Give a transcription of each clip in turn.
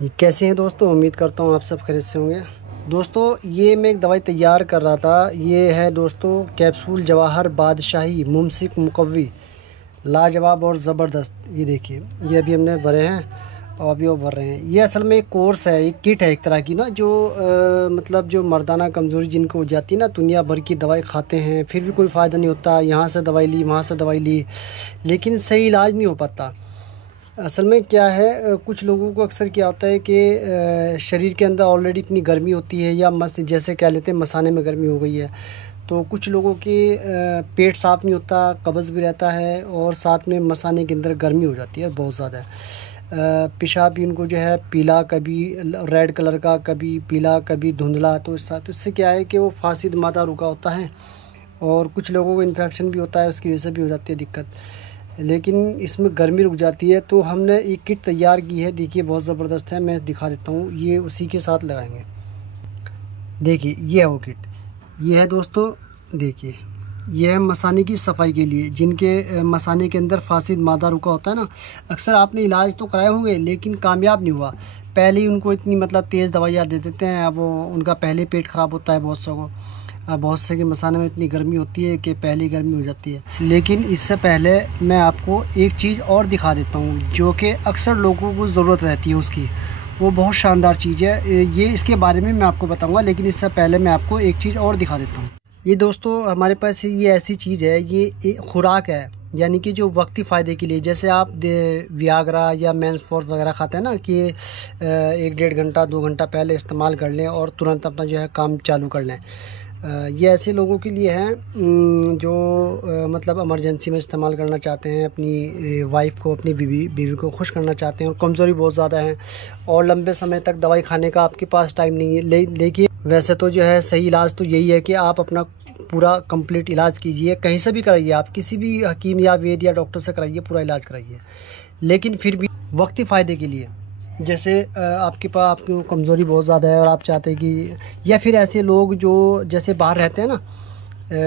कैसे हैं दोस्तों। उम्मीद करता हूँ आप सब खैरियत से होंगे। दोस्तों ये मैं एक दवाई तैयार कर रहा था। ये है दोस्तों कैप्सूल जवाहर बादशाही मुमसिक मुकव्वी, लाजवाब और ज़बरदस्त। ये देखिए, ये अभी हमने भरे हैं और अभी वो भर रहे हैं। ये असल में एक कोर्स है, एक किट है एक तरह की ना, जो मतलब जो मर्दाना कमज़ोरी जिनको हो जाती है ना, दुनिया भर की दवाई खाते हैं फिर भी कोई फ़ायदा नहीं होता। यहाँ से दवाई ली, वहाँ से दवाई ली, लेकिन सही इलाज नहीं हो पाता। असल में क्या है, कुछ लोगों को अक्सर क्या होता है कि शरीर के अंदर ऑलरेडी इतनी गर्मी होती है, या मस जैसे कह लेते हैं मसाने में गर्मी हो गई है, तो कुछ लोगों के पेट साफ़ नहीं होता, कब्ज़ भी रहता है, और साथ में मसाने के अंदर गर्मी हो जाती है बहुत ज़्यादा। पेशाब भी उनको जो है पीला, कभी रेड कलर का, कभी पीला, कभी धुंधला। तो इससे क्या है कि वो फासिद मादा रुका होता है, और कुछ लोगों को इन्फेक्शन भी होता है, उसकी वजह से भी हो जाती है दिक्कत। लेकिन इसमें गर्मी रुक जाती है। तो हमने एक किट तैयार की है, देखिए बहुत ज़बरदस्त है। मैं दिखा देता हूँ, ये उसी के साथ लगाएंगे। देखिए ये है वो किट, ये है दोस्तों। देखिए ये है मसाने की सफाई के लिए, जिनके मसाने के अंदर फासिद मादा रुका होता है ना। अक्सर आपने इलाज तो कराए होंगे लेकिन कामयाब नहीं हुआ। पहले ही उनको इतनी मतलब तेज़ दवाइयाँ दे देते हैं, अब वो उनका पहले पेट ख़राब होता है बहुत सौ को। बहुत से के मसाने में इतनी गर्मी होती है कि पहली गर्मी हो जाती है। लेकिन इससे पहले मैं आपको एक चीज़ और दिखा देता हूँ, जो कि अक्सर लोगों को ज़रूरत रहती है उसकी। वो बहुत शानदार चीज़ है, ये इसके बारे में मैं आपको बताऊँगा, लेकिन इससे पहले मैं आपको एक चीज़ और दिखा देता हूँ। ये दोस्तों हमारे पास ये ऐसी चीज़ है, ये एक खुराक है, यानी कि जो वक्ती फ़ायदे के लिए। जैसे आप वियाग्रा या मेंस फोर्स वगैरह खाते हैं ना, कि 1-1.5 घंटा 2 घंटा पहले इस्तेमाल कर लें और तुरंत अपना जो है काम चालू कर लें। ये ऐसे लोगों के लिए हैं जो मतलब इमरजेंसी में इस्तेमाल करना चाहते हैं, अपनी वाइफ को, अपनी बीवी को खुश करना चाहते हैं, और कमज़ोरी बहुत ज़्यादा है और लंबे समय तक दवाई खाने का आपके पास टाइम नहीं है। लेकिन वैसे तो जो है सही इलाज तो यही है कि आप अपना पूरा कंप्लीट इलाज कीजिए, कहीं से भी कराइए, आप किसी भी हकीम या वैद्य या डॉक्टर से कराइए, पूरा इलाज कराइए। लेकिन फिर भी वक्ती फ़ायदे के लिए, जैसे आपके पास आपकी कमज़ोरी बहुत ज़्यादा है और आप चाहते हैं कि, या फिर ऐसे लोग जो जैसे बाहर रहते हैं ना,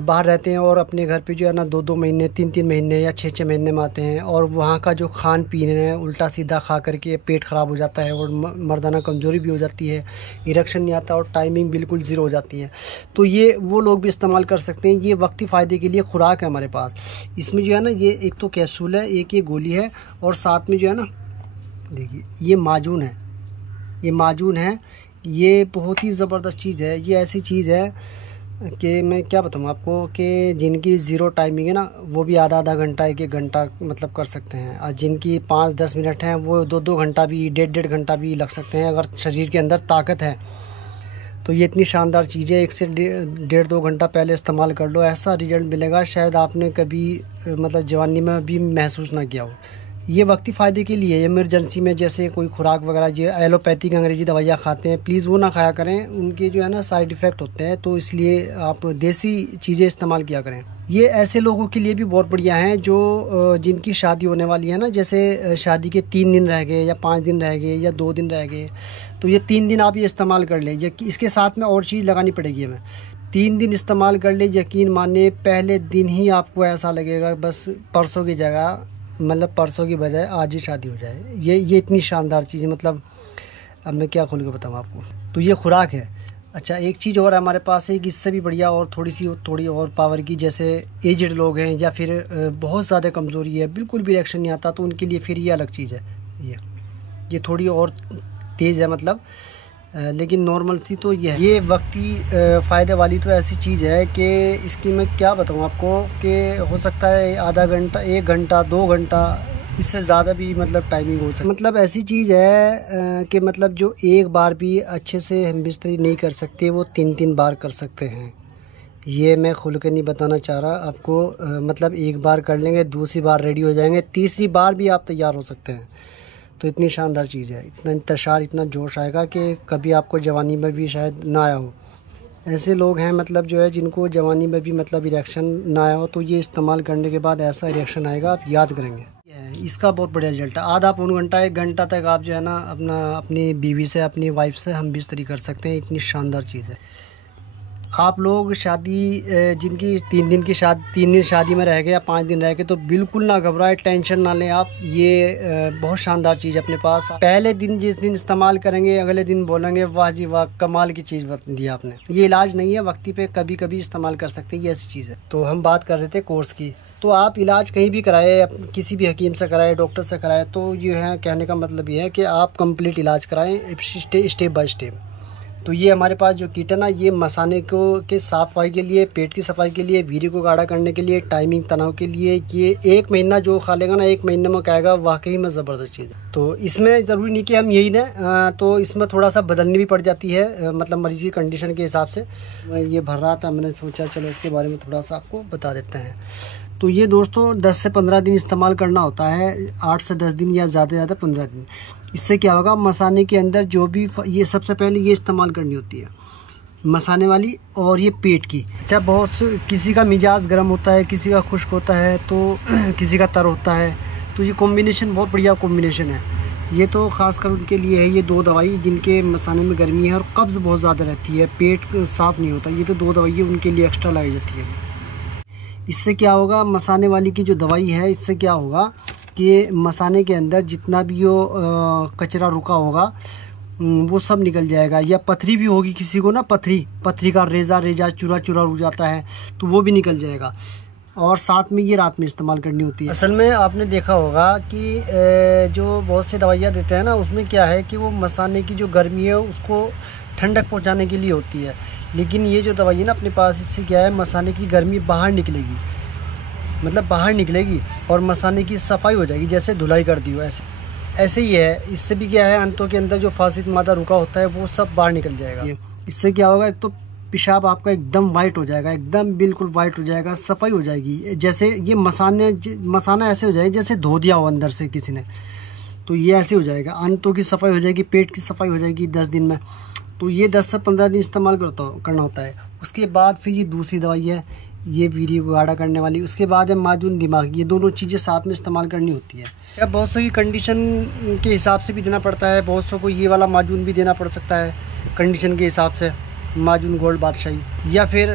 बाहर रहते हैं और अपने घर पे जो है ना 2-2 महीने 3-3 महीने या 6-6 महीने में आते हैं, और वहाँ का जो खान पीन है उल्टा सीधा खा करके पेट ख़राब हो जाता है, और मर्दाना कमज़ोरी भी हो जाती है, इरेक्शन नहीं आता और टाइमिंग बिल्कुल ज़ीरो हो जाती है। तो ये वो लोग भी इस्तेमाल कर सकते हैं। ये वक्ती फ़ायदे के लिए खुराक है हमारे पास। इसमें जो है ना, ये एक तो कैप्सूल है, एक ये गोली है, और साथ में जो है ना, देखिए ये माजून है, ये माजून है। ये बहुत ही ज़बरदस्त चीज़ है। ये ऐसी चीज़ है कि मैं क्या बताऊँ आपको, कि जिनकी ज़ीरो टाइमिंग है ना, वो भी आधा-आधा घंटा 1-1 घंटा मतलब कर सकते हैं, और जिनकी 5-10 मिनट हैं वो 2-2 घंटा भी, 1.5-1.5 घंटा भी लग सकते हैं, अगर शरीर के अंदर ताकत है। तो ये इतनी शानदार चीज़ है, 1 से 1.5-2 घंटा पहले इस्तेमाल कर लो, ऐसा रिज़ल्ट मिलेगा शायद आपने कभी मतलब जवानी में भी महसूस ना किया हो। ये वक्ती फ़ायदे के लिए, इमरजेंसी में जैसे कोई खुराक वगैरह, जो एलोपैथिक अंग्रेज़ी दवाइयाँ खाते हैं, प्लीज़ वो ना खाया करें, उनके जो है ना साइड इफ़ेक्ट होते हैं। तो इसलिए आप देसी चीज़ें इस्तेमाल किया करें। ये ऐसे लोगों के लिए भी बहुत बढ़िया हैं जो जिनकी शादी होने वाली है ना, जैसे शादी के 3 दिन रह गए, या 5 दिन रह गए, या 2 दिन रह गए, तो ये 3 दिन आप ये इस्तेमाल कर लें। इसके साथ में और चीज़ लगानी पड़ेगी हमें। 3 दिन इस्तेमाल कर ले, यकीन मानिए पहले दिन ही आपको ऐसा लगेगा बस परसों की जगह, मतलब परसों की बजाय आज ही शादी हो जाए। ये इतनी शानदार चीज़ है, मतलब अब मैं क्या खोल के बताऊँ आपको। तो ये खुराक है। अच्छा एक चीज़ और हमारे पास है कि इससे भी बढ़िया और थोड़ी और पावर की, जैसे एजड लोग हैं, या फिर बहुत ज़्यादा कमज़ोरी है, बिल्कुल भी रिएक्शन नहीं आता, तो उनके लिए फिर ये अलग चीज़ है। ये थोड़ी और तेज़ है मतलब, लेकिन नॉर्मल सी तो ये वक्ती फ़ायदे वाली तो ऐसी चीज़ है कि इसकी मैं क्या बताऊँ आपको, कि हो सकता है आधा घंटा, 1 घंटा, 2 घंटा, इससे ज़्यादा भी मतलब टाइमिंग हो सकती। मतलब ऐसी चीज़ है कि मतलब जो एक बार भी अच्छे से हम बिस्तरी नहीं कर सकते, वो 3-3 बार कर सकते हैं। ये मैं खुल के नहीं बताना चाह रहा आपको, मतलब एक बार कर लेंगे, दूसरी बार रेडी हो जाएंगे, तीसरी बार भी आप तैयार हो सकते हैं। तो इतनी शानदार चीज़ है, इतना इंतशार, इतना जोश आएगा कि कभी आपको जवानी में भी शायद ना आया हो। ऐसे लोग हैं मतलब जो है, जिनको जवानी में भी मतलब रिएक्शन ना आया हो, तो ये इस्तेमाल करने के बाद ऐसा रिएक्शन आएगा, आप याद करेंगे। इसका बहुत बढ़िया रिजल्ट है। आधा पौन घंटा 1 घंटा तक आप जो है ना अपनी बीवी से, अपनी वाइफ से हम बिस्तरी कर सकते हैं, इतनी शानदार चीज़ है। आप लोग शादी जिनकी 3 दिन शादी में रह गए या 5 दिन रह गए तो बिल्कुल ना घबराए, टेंशन ना लें आप। ये बहुत शानदार चीज़ अपने पास। पहले दिन जिस दिन इस्तेमाल करेंगे अगले दिन बोलेंगे वाह जी वाह, कमाल की चीज़ बता दी आपने। ये इलाज नहीं है, वक्ती पे कभी कभी इस्तेमाल कर सकते हैं, ये ऐसी चीज़ है। तो हम बात कर रहे थे कोर्स की। तो आप इलाज कहीं भी कराए, किसी भी हकीम से कराए, डॉक्टर से कराए, तो ये है कहने का मतलब ये है कि आप कंप्लीट इलाज कराएं स्टेप बाय स्टेप। तो ये हमारे पास जो किट है ना, ये मसाने को के साफ सफाई के लिए, पेट की सफाई के लिए, वीर्य को गाढ़ा करने के लिए, टाइमिंग तनाव के लिए, ये 1 महीना जो खा लेगा ना, 1 महीने में कहेगा वाकई में ज़बरदस्त चीज़ है। तो इसमें ज़रूरी नहीं कि हम यही ना, तो इसमें थोड़ा सा बदलनी भी पड़ जाती है, मतलब मरीज की कंडीशन के हिसाब से। मैं ये भर रहा था, मैंने सोचा चलो इसके बारे में थोड़ा सा आपको बता देते हैं। तो ये दोस्तों 10 से 15 दिन इस्तेमाल करना होता है, 8 से 10 दिन या ज़्यादा 15 दिन। इससे क्या होगा, मसाने के अंदर जो भी ये सबसे पहले ये इस्तेमाल करनी होती है मसाने वाली, और ये पेट की। अच्छा, बहुत से किसी का मिजाज गर्म होता है, किसी का खुश्क होता है, तो किसी का तर होता है, तो ये कॉम्बिनेशन बहुत बढ़िया कॉम्बिनेशन है। ये तो ख़ासकर उनके लिए है, ये 2 दवाई जिनके मसाने में गर्मी है और कब्ज़ बहुत ज़्यादा रहती है, पेट साफ़ नहीं होता, ये तो 2 दवाई उनके लिए एक्स्ट्रा लगाई जाती है। इससे क्या होगा, मसाने वाली की जो दवाई है, इससे क्या होगा कि मसाने के अंदर जितना भी कचरा रुका होगा वो सब निकल जाएगा। या पथरी भी होगी किसी को ना, पथरी का रेजा चूरा रुक जाता है, तो वो भी निकल जाएगा। और साथ में ये रात में इस्तेमाल करनी होती है। असल में आपने देखा होगा कि जो बहुत सी दवाइयाँ देते हैं ना, उसमें क्या है कि वो मसाने की जो गर्मी है उसको ठंडक पहुँचाने के लिए होती है। लेकिन ये जो दवाई है ना अपने पास, इससे क्या है, मसाने की गर्मी बाहर निकलेगी, मतलब बाहर निकलेगी और मसाने की सफाई हो जाएगी, जैसे धुलाई कर दी हो ऐसे ही है। इससे भी क्या है, अंतों के अंदर जो फासिद मादा रुका होता है वो सब बाहर निकल जाएगा। इससे क्या होगा, एक तो पेशाब आपका एकदम वाइट हो जाएगा, एकदम बिल्कुल वाइट हो जाएगा, सफाई हो जाएगी। जैसे ये मसाना ऐसे हो जाएगा जैसे धो दिया हो अंदर से किसी ने, तो ये ऐसे हो जाएगा। अंतों की सफाई हो जाएगी, पेट की सफाई हो जाएगी 10 दिन में। तो ये 10 से 15 दिन इस्तेमाल करना होता है। उसके बाद फिर ये दूसरी दवाई है, ये वीर्य को गाढ़ा करने वाली। उसके बाद है माजून दिमाग। ये दोनों चीज़ें साथ में इस्तेमाल करनी होती है। अच्छा, बहुत सौ की कंडीशन के हिसाब से भी देना पड़ता है, बहुत सौ को ये वाला माजून भी देना पड़ सकता है कंडीशन के हिसाब से, माजून गोल्ड बादशाही, या फिर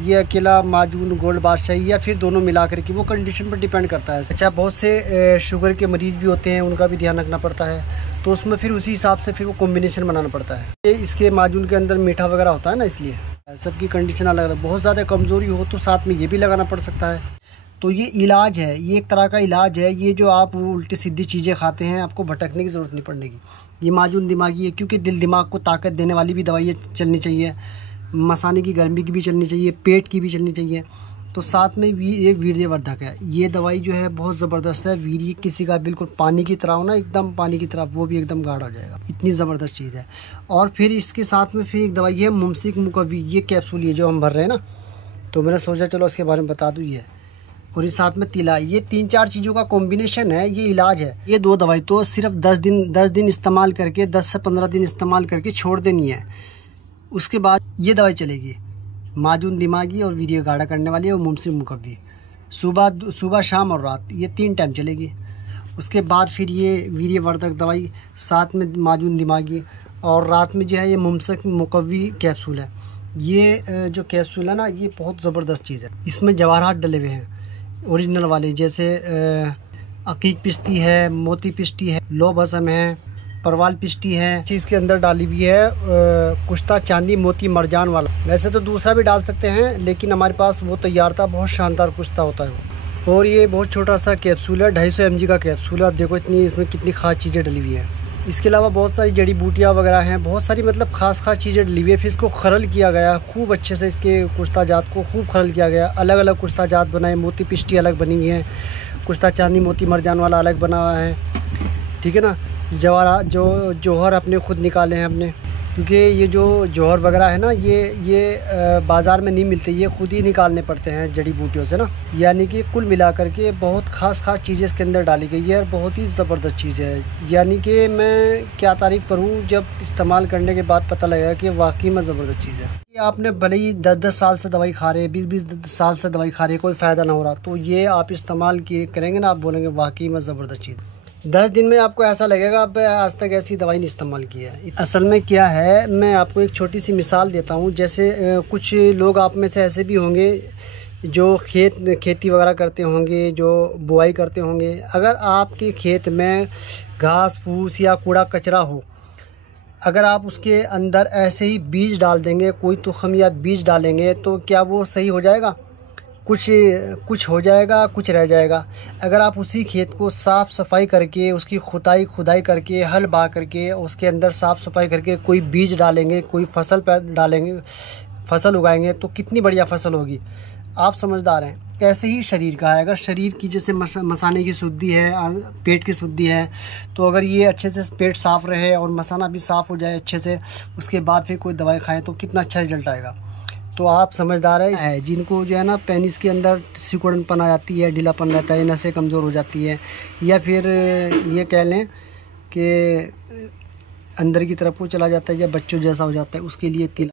ये अकेला माजून गोल्ड बादशाही, या फिर दोनों मिला कर के, वो कंडीशन पर डिपेंड करता है। अच्छा, बहुत से शुगर के मरीज़ भी होते हैं, उनका भी ध्यान रखना पड़ता है, तो उसमें फिर उसी हिसाब से फिर वो कॉम्बिनेशन बनाना पड़ता है। इसके माजून के अंदर मीठा वगैरह होता है ना, इसलिए सबकी कंडीशन अलग अलग। बहुत ज़्यादा कमज़ोरी हो तो साथ में ये भी लगाना पड़ सकता है। तो ये इलाज है, ये एक तरह का इलाज है। ये जो आप उल्टी सीधी चीज़ें खाते हैं, आपको भटकने की ज़रूरत नहीं पड़ेगी। ये माजून दिमागी है, क्योंकि दिल दिमाग को ताकत देने वाली भी दवाइयाँ चलनी चाहिए, मसाने की गर्मी की भी चलनी चाहिए, पेट की भी चलनी चाहिए। तो साथ में भी ये वीर्यवर्धक है। ये दवाई जो है बहुत ज़बरदस्त है। वीर्य किसी का बिल्कुल पानी की तरह हो ना, एकदम पानी की तरह, वो भी एकदम गाढ़ा हो जाएगा, इतनी ज़बरदस्त चीज़ है। और फिर इसके साथ में फिर एक दवाई है मुमसिक मुकव्वी, ये कैप्सूल ये जो हम भर रहे हैं ना, तो मैंने सोचा चलो इसके बारे में बता दूँ। ये और इस साथ में तिला, ये 3-4 चीज़ों का कॉम्बिनेशन है, ये इलाज है। ये 2 दवाई तो सिर्फ 10 दिन इस्तेमाल करके, 10 से 15 दिन इस्तेमाल करके छोड़ देनी है। उसके बाद ये दवाई चलेगी, माजून दिमागी और वीर्य गाढ़ा करने वाली और मुमसिक मुकव्वी, सुबह शाम और रात, ये 3 टाइम चलेगी। उसके बाद फिर ये वीर्यवर्धक दवाई, साथ में माजून दिमागी, और रात में जो है ये मुमसिक मुकव्वी कैप्सूल है। ये जो कैप्सूल है ना, ये बहुत ज़बरदस्त चीज़ है। इसमें जवाहरात डले हुए हैं ओरिजिनल वाले, जैसे अकीक पिस्ती है, मोती पिस्ती है, लोब हसम है, परवाल पिस्टी है। चीज़ के अंदर डाली हुई है कुश्ता चांदी मोती मरजान वाला। वैसे तो दूसरा भी डाल सकते हैं, लेकिन हमारे पास वो तैयार था, बहुत शानदार कुश्ता होता है वो। और ये बहुत छोटा सा कैप्सूल है, 250 mg का कैप्सूल है। आप देखो इतनी इसमें कितनी ख़ास चीज़ें डली हुई है। इसके अलावा बहुत सारी जड़ी बूटियाँ वगैरह हैं, बहुत सारी मतलब ख़ास चीज़ें डली हुई है। फिर इसको खरल किया गया खूब अच्छे से, इसके कुश्ता जात को खूब खरल किया गया, अलग अलग कुश्ता जात बनाए। मोती पिस्टी अलग बनी हुई है, कुश्ता चांदी मोती मरजान वाला अलग बना हुआ है, ठीक है ना। जवाहरात जो जौहर अपने खुद निकाले हैं अपने, क्योंकि ये जो जौहर वगैरह है ना, ये बाज़ार में नहीं मिलते, ये खुद ही निकालने पड़ते हैं जड़ी बूटियों से ना। यानी कि कुल मिलाकर के बहुत ख़ास चीज़ें इसके अंदर डाली गई है और बहुत ही ज़बरदस्त चीज़ है। यानी कि मैं क्या तारीफ़ करूँ, जब इस्तेमाल करने के बाद पता लगेगा कि वाकई में ज़बरदस्त चीज़ है। आपने भले ही 10-10 साल से दवाई खा रहे हैं, 20-20 साल से दवाई खा रहे हैं, कोई फ़ायदा ना हो रहा, तो ये आप इस्तेमाल किए करेंगे ना, आप बोलेंगे वाकई में ज़बरदस्त चीज़। 10 दिन में आपको ऐसा लगेगा अब आज तक ऐसी दवाई नहीं इस्तेमाल की है। असल में क्या है, मैं आपको एक छोटी सी मिसाल देता हूँ। जैसे कुछ लोग आप में से ऐसे भी होंगे जो खेती वगैरह करते होंगे, जो बुआई करते होंगे। अगर आपके खेत में घास फूस या कूड़ा कचरा हो, अगर आप उसके अंदर ऐसे ही बीज डाल देंगे, कोई तुखम या बीज डालेंगे, तो क्या वो सही हो जाएगा? कुछ हो जाएगा, कुछ रह जाएगा। अगर आप उसी खेत को साफ़ सफाई करके, उसकी खुदाई करके, हल बा करके, उसके अंदर साफ़ सफाई करके कोई बीज डालेंगे, कोई फसल डालेंगे, फसल उगाएंगे, तो कितनी बढ़िया फसल होगी। आप समझदार हैं। ऐसे ही शरीर का है। अगर शरीर की जैसे मसाने की शुद्धि है, पेट की शुद्धि है, तो अगर ये अच्छे से पेट साफ़ रहे और मसाना भी साफ़ हो जाए अच्छे से, उसके बाद फिर कोई दवाई खाएं तो कितना अच्छा रिजल्ट आएगा। तो आप समझदार है। जिनको जो है ना पेनिस के अंदर सिकुड़नपन आ जाती है, ढीलापन रहता है, नसें कमज़ोर हो जाती है, या फिर ये कह लें कि अंदर की तरफ वो चला जाता है या बच्चों जैसा हो जाता है, उसके लिए तिल